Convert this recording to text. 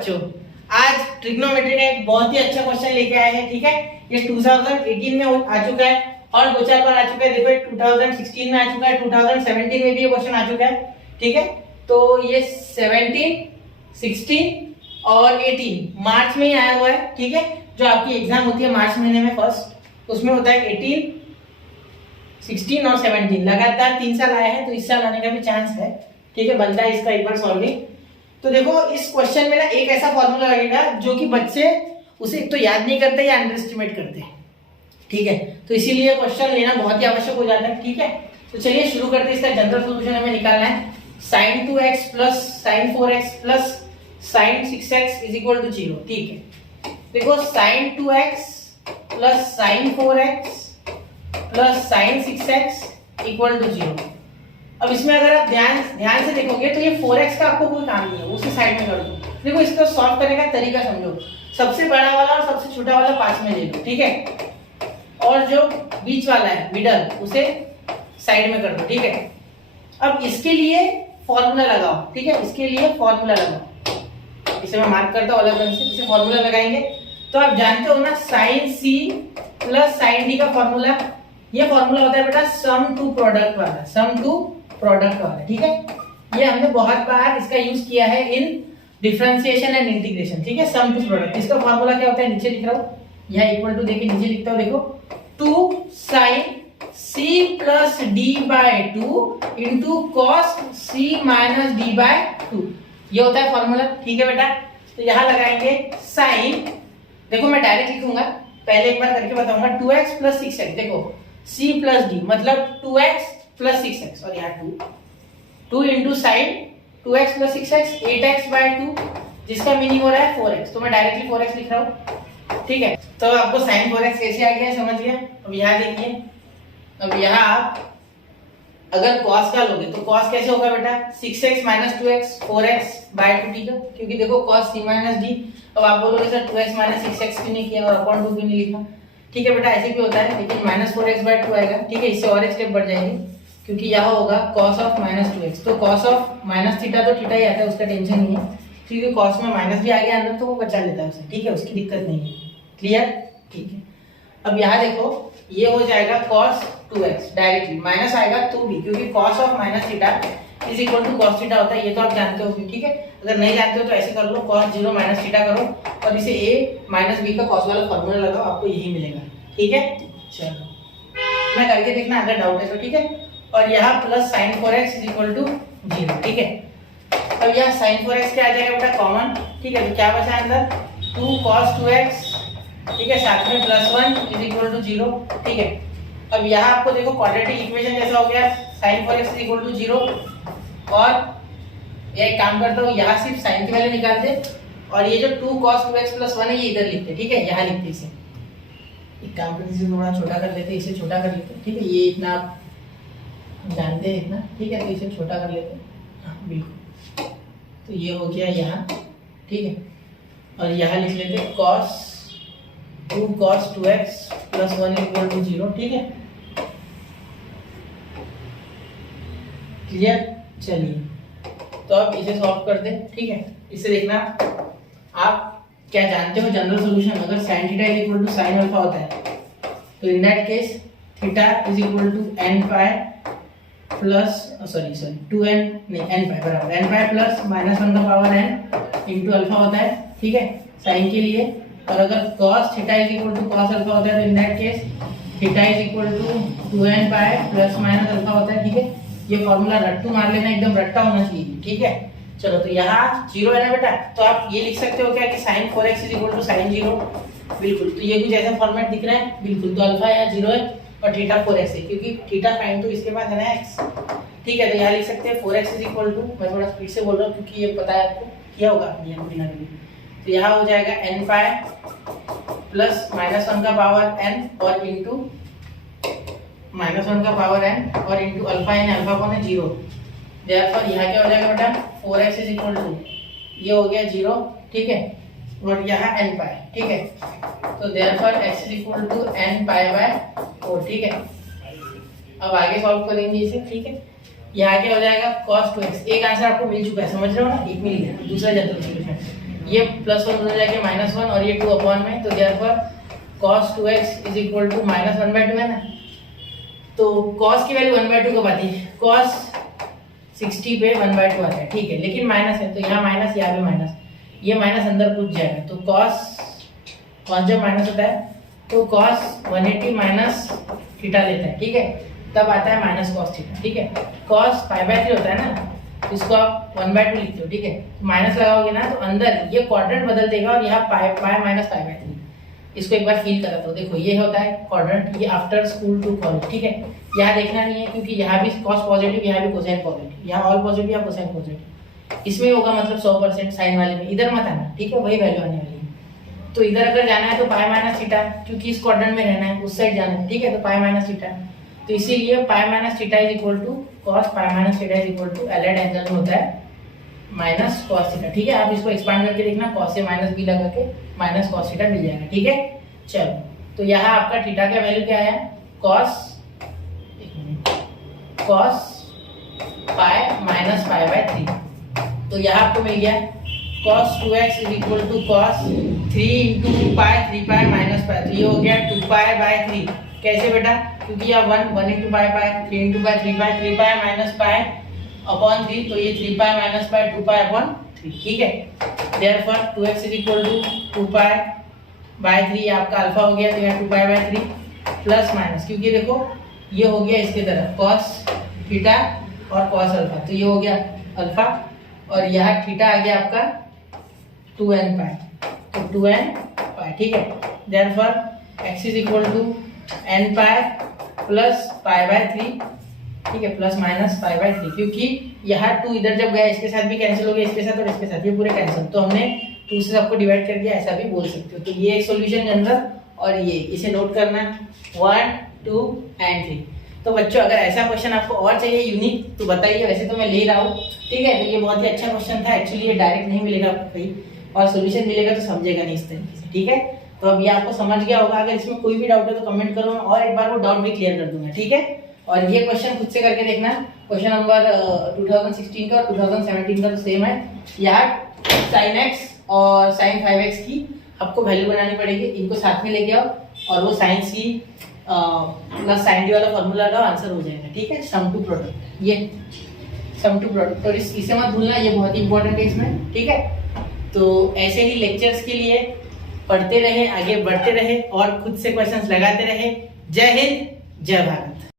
बच्चों, आज ट्रिग्नोमेट्री का एक बहुत ही अच्छा क्वेश्चन लेके आए हैं। ठीक है, ये 2018 में आ चुका है और दो चार बार आ चुका है। देखो 2016 में आ चुका है, 2017 में भी ये क्वेश्चन आ चुका है। ठीक है, तो ये 17, 16 और 18 मार्च में ही आया हुआ है। ठीक है, जो आपकी एग्जाम होती है मार्च महीने में फर्स्ट, उसमें होता है 18, 16 और 17 लगातार 3 साल आया है, तो इस साल आने का भी चांस है। ठीक है, बनता है इसका एक बार सॉल्विंग। तो देखो इस क्वेश्चन में ना एक ऐसा फॉर्मूला लगेगा जो कि बच्चे उसे एक तो याद नहीं करते या अंडर एस्टिमेट करते हैं। ठीक है, तो इसीलिए क्वेश्चन लेना बहुत ही आवश्यक हो जाता है। ठीक है, तो चलिए शुरू करते हैं। इसका जनरल सॉल्यूशन हमें निकालना है। sin 2x plus sin 4x plus sin 6x is equal to 0। ठीक है, देखो sin 2x plus sin 4x plus sin 6x equal to 0। अब इसमें अगर आप ध्यान से देखोगे तो ये 4x का आपको कोई काम नहीं है, उसे साइड में कर दो। देखो इसको सॉल्व करने का तरीका समझो। सबसे बड़ा वाला और सबसे छोटा वाला पास में ले लो। ठीक है, और जो बीच वाला है मिडल, उसे साइड में कर दो। ठीक है, अब इसके लिए फॉर्मूला लगाओ। ठीक है, इसके लिए फॉर्मूला लगाओ। इसे मैं मार्क करता हूं अलग रंग से। इसे फॉर्मूला लगाएंगे तो आप जानते हो ना sin c plus sin d का फॉर्मूला, ये फॉर्मूला होता है बेटा सम टू प्रोडक्ट वाला, सम टू प्रोडक्ट वाला। ठीक है, ये हमने बहुत बार इसका यूज किया है इन डिफरेंशिएशन एंड इंटीग्रेशन। ठीक है, सम टू प्रोडक्ट, इसका फॉर्मूला क्या होता है नीचे लिख रहा हूं, यहां इक्वल टू देके नीचे लिखता हूं। देखो 2 sin c plus d by 2 into cos c minus d by 2, ये होता है फॉर्मूला। ठीक है बेटा, तो यहां लगाएंगे sin, देखो मैं डायरेक्ट लिखूंगा, पहले एक बार करके बताऊंगा। 2x प्लस 6x, देखो c प्लस d मतलब 2x प्लस 6x, और यहाँ 2 into sine 2x plus 6x 8x bye 2, जिसका मीनिंग हो रहा है 4x, तो मैं डायरेक्टली 4x लिख रहा हूँ। ठीक है, तो आपको साइन 4x कैसे आ गया समझ गया। अब यहाँ देखिए, अब यहाँ आप अगर cos का लोगे तो cos कैसे होगा बेटा 6x minus 2x 4x bye 2। ठीक है, क्योंकि देखो cos c माइनस d। अब आप बोलोगे सर 2x माइनस 6x क्यों नहीं किया और अपॉन 2 क्यों नहीं लिखा। ठीक है बेटा, ऐसे भी होता है, लेकिन माइनस 4x बाय 2 आएगा। ठीक है, इससे और एक स्टेप बढ़ जाएंगे, क्योंकि यहाँ होगा cos ऑफ माइनस 2x, तो cos ऑफ माइनस थीटा तो थीटा ही आता है, उसका टेंशन नहीं है, क्योंकि cos में माइनस भी आ गया अंदर तो वो बचा लेता है उसे। ठीक है, उसकी दिक्कत नहीं है। क्लियर। ठीक है, अब यहाँ देखो ये हो जाएगा cos 2x, डायरेक्टली माइनस आएगा तो भी, क्योंकि cos of minus theta is equal to cos theta होता है, ये तो आप जानते हो। ठीक है, अगर नहीं जानते हो तो ऐसे कर लो, cos 0 माइनस थीटा करो और इसे a माइनस b का cos वाला फॉर्मूला लगाओ, आपको यही मिलेगा। ठीक है, चलो मैं करके देखना अगर डाउट है तो। ठीक है, और यहाँ plus sin 4x is equal to 0। ठीक है, अब यहाँ sin 4x क्या आ जाएगा बेटा कॉमन। ठीक है, तो क्या बचा अंदर 2 cos 2x। ठीक है, साथ में प्लस 1 इज इक्वल टू 0। ठीक है, अब यहाँ आपको देखो क्वाड्रेटिक इक्वेशन जैसा हो गया, sin 4x is equal to 0। और एक काम करता हूँ, यहाँ सिर्फ sin की वैल्यू निकाल दे और ये जो 2 cos 2x प्लस 1 है ये इधर लिखते। ठीक है, यहाँ लिखते इसे, एक काम करते इसे थोड़ा छोटा कर लेते, इसे छोटा कर लेते। ठीक है, ये इतना जानते हैं इतना। ठीक है, तो इसे छोटा कर लेते हैं। हाँ बिल्कुल, तो ये हो गया यहाँ। ठीक है, और यहाँ लिख लेते cos 2 cos 2x plus 1 equal to 0। ठीक है, क्लियर। चलिए, तो अब इसे सॉल्व कर दे। ठीक है, इसे देखना आप क्या जानते हो जनरल सॉल्यूशन, अगर sin theta is equal to sin alpha होता है तो in that case theta is equal to n pi plus sorry 2n नहीं n पाई बराबर n पाई प्लस माइनस 1 का पावर n इंटू अल्फा होता है। ठीक है, साइन के लिए। और अगर cos theta is equal to cos alpha होता है तो in that case theta is equal to 2n pi plus minus alpha होता है। ठीक है, ये फॉर्मूला रट्टू मार लेना, एकदम रट्टा होना चाहिए। ठीक है, चलो तो यहाँ 0 है ना बेटा, तो आप ये लिख सकते हो क्या कि sin 4x is equal to sin 0। बिल्कुल, तो ये कुछ ऐसा फॉर्मेट दिख रहा है। बिल्कुल, तो अल्फा यहाँ 0 है और थीटा 4x है, क्योंकि थीटा प्राइम तो इसके पास है ना x। ठीक है, तो यहाँ लिख सकते हैं 4x इज इक्वल टू, मैं थोड़ा स्पीड से बोल रहा हूँ क्योंकि ये पता है आपको, किया होगा आपने यहाँ बिना कभी। तो यहाँ हो जाएगा n पाई प्लस माइनस 1 का पावर n और इंटू माइनस 1 का पावर n और इंटू अल्फा n, अल्फा कौन है 0। देयरफॉर यहाँ क्या हो जाएगा बेटा 4x इज इक्वल टू, ये हो गया 0। ठीक है, और यहाँ n पाई। ठीक है, तो therefore x is equal to n pi by 4। ठीक है, अब आगे सॉल्व करेंगे इसे। ठीक है, यहाँ क्या हो जाएगा cos 2x। एक आंसर आपको मिल चुका है, समझ रहे हो ना, एक मिल गया। दूसरा जनरल सॉल्यूशन ये +1 बदल जाएगा -1 और ये 2 अपॉन में, तो therefore cos 2x is equal to -1/2 है ना। तो cos की वैल्यू 1/2 कब आती है? cos 60 पे 1/2 आता है, ठीक है, लेकिन माइनस है तो यहाँ माइनस यहाँ भी माइनस, ये माइनस अंदर कूद जाएगा, तो cos जब माइनस होता है तो cos 180 माइनस थीटा लेता है, ठीक है, तब आता है माइनस cos थीटा, ठीक है। cos π/3 होता है ना, तो इसको आप 1/2 लिखते हो, ठीक है, माइनस लगाओगे ना तो अंदर ये क्वाड्रेंट बदल देगा और यहाँ पाई माइनस π/3। इसको एक बार फील करा तो देखो ये होता है क्वाड्रेंट, ये आफ्टर स्कूल टू कॉलेज, ठीक है। यहाँ देखना नहीं है क्योंकि यहाँ भी cos पॉजिटिव, यहाँ भी कोसाइन पॉजिटिव, यहाँ ऑल पॉजिटिव या कोसाइन पॉजिटिव, इसमें होगा मतलब 100% साइन वाले में, इधर मत आना, ठीक है, वही वैल्यू आने वाली है। तो इधर अगर जाना है तो पाई माइनस थीटा, क्योंकि इस क्वाड्रेंट में रहना है, उस साइड जाना है, ठीक है, तो पाई माइनस थीटा, तो इसीलिए pi minus theta is equal to cos pi minus theta is equal to allied angle में होता है माइनस cos थीटा, ठीक है। आप इसको एक्सपांड करके देखना, cos से माइनस b लगा के माइनस cos थीटा मिल जाएगा, ठीक है। चलो, तो यहाँ आपका थीटा का वैल्यू क्या है? cos पाई माइनस π/3, तो यहाँ आपको मिल गया cos 2x is equal to cos 3 into 3 pi minus pi, तो ये हो गया 2π/3। कैसे बेटा? क्योंकि यहाँ 1 into pi 3 into pi 3 pi minus pi upon 3, तो ये 3 पाई माइनस पाई 2 पाई अपॉन 3, ठीक है। Therefore 2x is equal to 2π/3, आपका अल्फा हो गया, तो यहाँ 2π/3 प्लस माइनस, क्योंकि देखो ये हो गया इसके तरफ cos थीटा और cos अल्फा, तो ये हो गया अल्फा और यहाँ थीटा आ गया आपका 2n पाई, तो 2n पाई, ठीक है। Therefore x is equal to n pi plus π/3, ठीक है, प्लस माइनस π/3, क्योंकि यहाँ 2 इधर जब गया इसके साथ भी कैंसिल हो गया, इसके साथ और इसके साथ, ये पूरे कैंसिल, तो हमने 2 से सबको डिवाइड कर दिया, ऐसा भी बोल सकते हो। तो ये एक सॉल्यूशन जनरल, और ये इसे नोट करना 1 2 एंड 3। तो बच्चों अगर ऐसा क्वेश्चन आपको और चाहिए यूनिक तो बताइए, वैसे तो मैं ले रहा हूँ, ठीक है। तो ये बहुत ही अच्छा क्वेश्चन था, एक्चुअली ये डायरेक्ट नहीं मिलेगा आपको कहीं, और सोल्यूशन मिलेगा तो समझेगा नहीं इस तरीके से, ठीक है। तो अब ये आपको समझ गया होगा, अगर इसमें कोई भी डाउट है तो कमेंट करो, मैं और एक बार वो डाउट भी क्लियर कर दूंगा, ठीक है। और ये क्वेश्चन खुद से करके देखना, क्वेश्चन नंबर 2016 का और 2017 का तो सेम है। यहाँ sin x और sin 5x की आपको वैल्यू बनानी पड़ेगी, इनको साथ में लेके आओ और वो साइंस की प्लस साइन डी वाला फॉर्मूला लगाओ, आंसर हो जाएगा, ठीक है। सम टू प्रोडक्ट, ये सम टू प्रोडक्ट, और इसे मत भूलना, ये बहुत ही इंपॉर्टेंट है इसमें, ठीक है। तो ऐसे ही लेक्चर्स के लिए पढ़ते रहे, आगे बढ़ते रहे और खुद से क्वेश्चंस लगाते रहे। जय हिंद, जय भारत।